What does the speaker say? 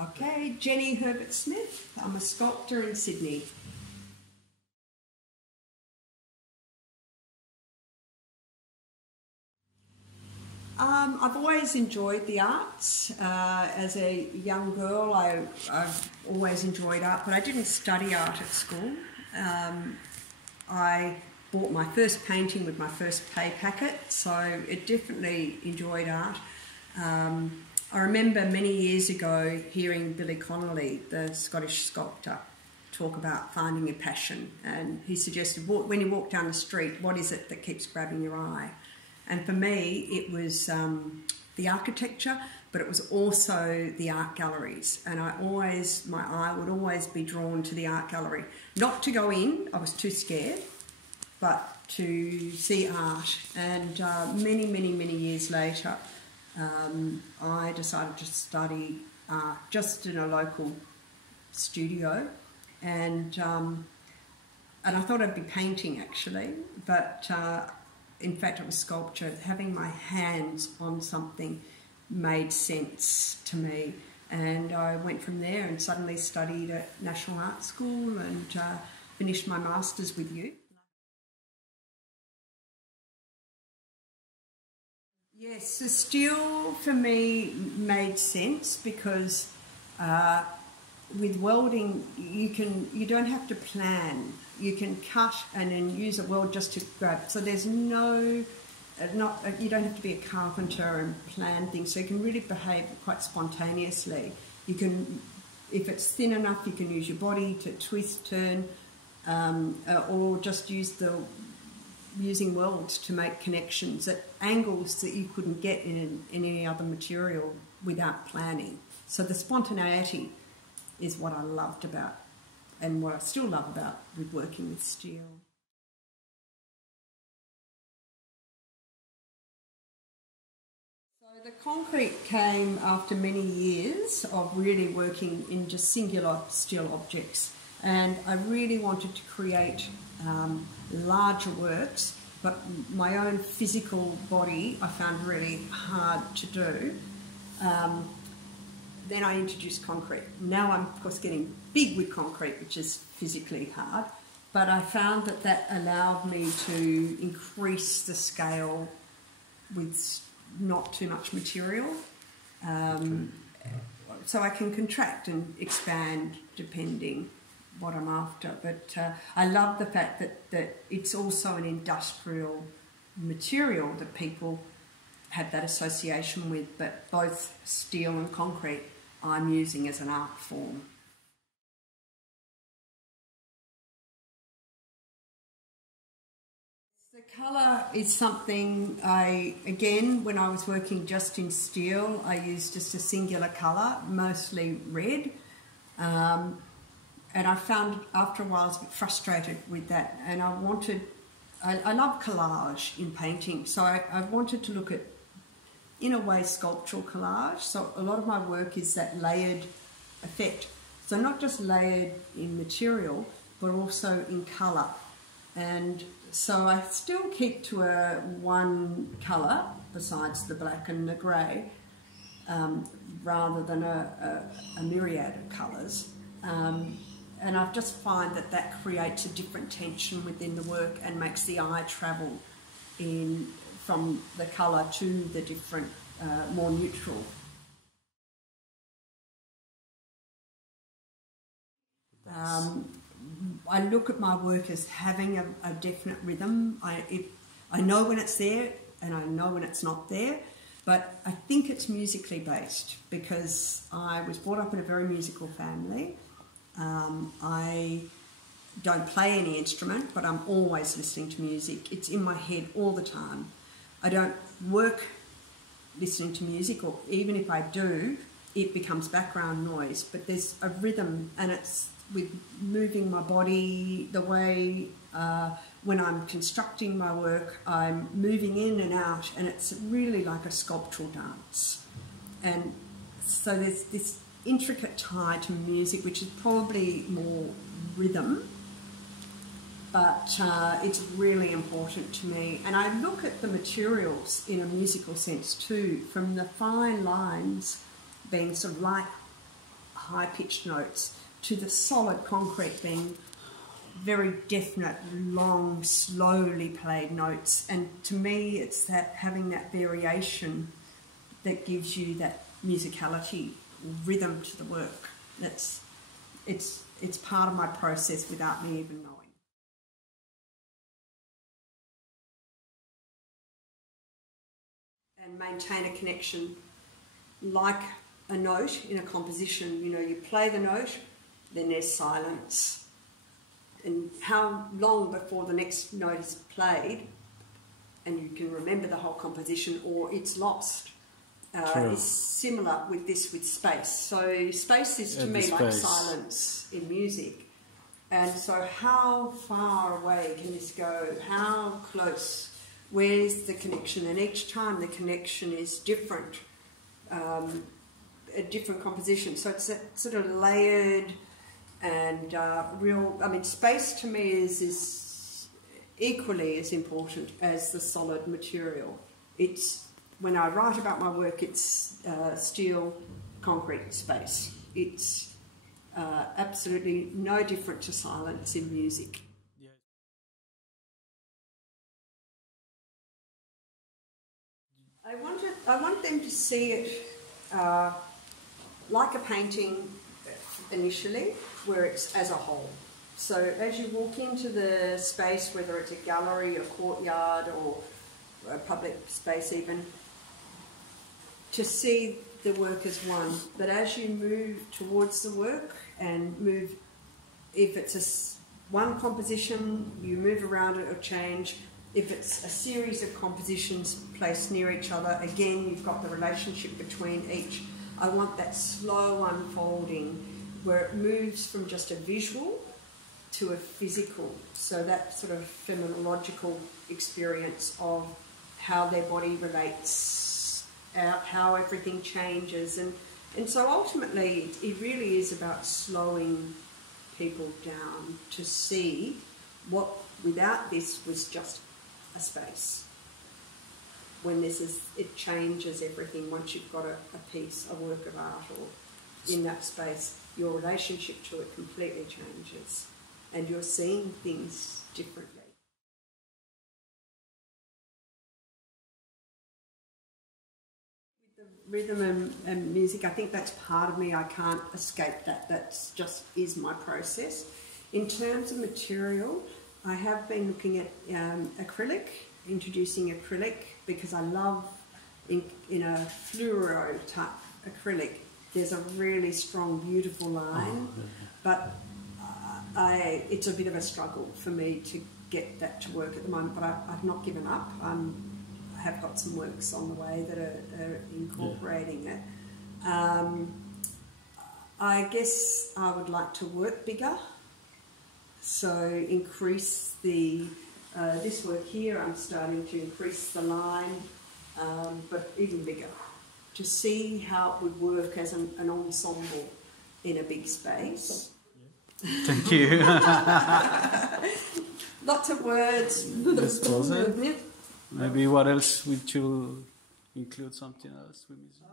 Okay, Jenny Herbert-Smith. I'm a sculptor in Sydney. I've always enjoyed the arts. As a young girl, I've always enjoyed art, but I didn't study art at school. I bought my first painting with my first pay packet, so it definitely enjoyed art. I remember many years ago hearing Billy Connolly, the Scottish sculptor, talk about finding a passion, and he suggested when you walk down the street, what is it that keeps grabbing your eye? And for me, it was the architecture, but it was also the art galleries. And my eye would always be drawn to the art gallery. Not to go in, I was too scared, but to see art. And many, many, many years later, I decided to study art just in a local studio. And I thought I'd be painting, actually, but in fact, it was sculpture. Having my hands on something made sense to me. And I went from there and suddenly studied at National Art School and finished my Masters with you. Yes, the steel for me made sense because with welding, you don't have to plan. You can cut and then use a weld just to grab. So there's you don't have to be a carpenter and plan things. So you can really behave quite spontaneously. You can, if it's thin enough, you can use your body to twist, turn, or just using welds to make connections at angles that you couldn't get in any other material without planning. So the spontaneity is what I loved about and what I still love about with working with steel. So the concrete came after many years of really working in just singular steel objects, and I really wanted to create larger works, but my own physical body I found really hard to do. Then I introduced concrete. Now I'm, of course, getting big with concrete, which is physically hard, but I found that allowed me to increase the scale with not too much material. So I can contract and expand depending what I'm after. But I love the fact that it's also an industrial material that people have that association with, but both steel and concrete I'm using as an art form. The colour is something again, when I was working just in steel, I used just a singular colour, mostly red. And I found after a while I was a bit frustrated with that, and I love collage in painting, so I wanted to look at, in a way, sculptural collage. So a lot of my work is that layered effect. So not just layered in material, but also in colour. And so I still keep to one colour besides the black and the grey, rather than a myriad of colours. And I just find that creates a different tension within the work and makes the eye travel from the colour to the different, more neutral. I look at my work as having a definite rhythm. I know when it's there and I know when it's not there, but I think it's musically based because I was brought up in a very musical family. I don't play any instrument, but I'm always listening to music. It's in my head all the time. I don't work listening to music, or even if I do, it becomes background noise. But there's a rhythm, and it's with moving my body, the way when I'm constructing my work, I'm moving in and out, and it's really like a sculptural dance. And so there's this intricate tie to music, which is probably more rhythm, but it's really important to me. And I look at the materials in a musical sense too, from the fine lines being sort of like high-pitched notes to the solid concrete being very definite, long, slowly played notes. And to me, it's that having that variation that gives you that musicality, rhythm to the work. It's part of my process without me even knowing. And maintain a connection like a note in a composition. You know, you play the note, then there's silence. And how long before the next note is played and you can remember the whole composition or it's lost is similar with this with space. So space is to me like silence in music. And so how far away can this go? How close? Where's the connection? And each time the connection is different, a different composition. So it's a sort of layered and real. I mean, space to me is equally as important as the solid material. It's when I write about my work, it's steel, concrete, space. It's absolutely no different to silence in music. I want them to see it like a painting initially, where it's as a whole. So as you walk into the space, whether it's a gallery, a courtyard, or a public space even, to see the work as one. But as you move towards the work and move, if it's one composition, you move around it or change. If it's a series of compositions placed near each other, again, you've got the relationship between each. I want that slow unfolding where it moves from just a visual to a physical. So that sort of phenomenological experience of how their body relates, how everything changes. And so ultimately, it really is about slowing people down to see what without this was just a space. When this is, it changes everything once you've got a piece, a work of art, or in that space, your relationship to it completely changes and you're seeing things differently. With the rhythm and music, I think that's part of me. I can't escape that. That's just is my process. In terms of material, I have been looking at acrylic, introducing acrylic, because I love in a fluoro type acrylic, there's a really strong, beautiful line, but it's a bit of a struggle for me to get that to work at the moment, but I've not given up. I have got some works on the way that are incorporating it. I guess I would like to work bigger, so increase the, this work here, I'm starting to increase the line, but even bigger, to see how it would work as an ensemble in a big space. Thank you. Lots of words. Maybe what else would you include something else with music?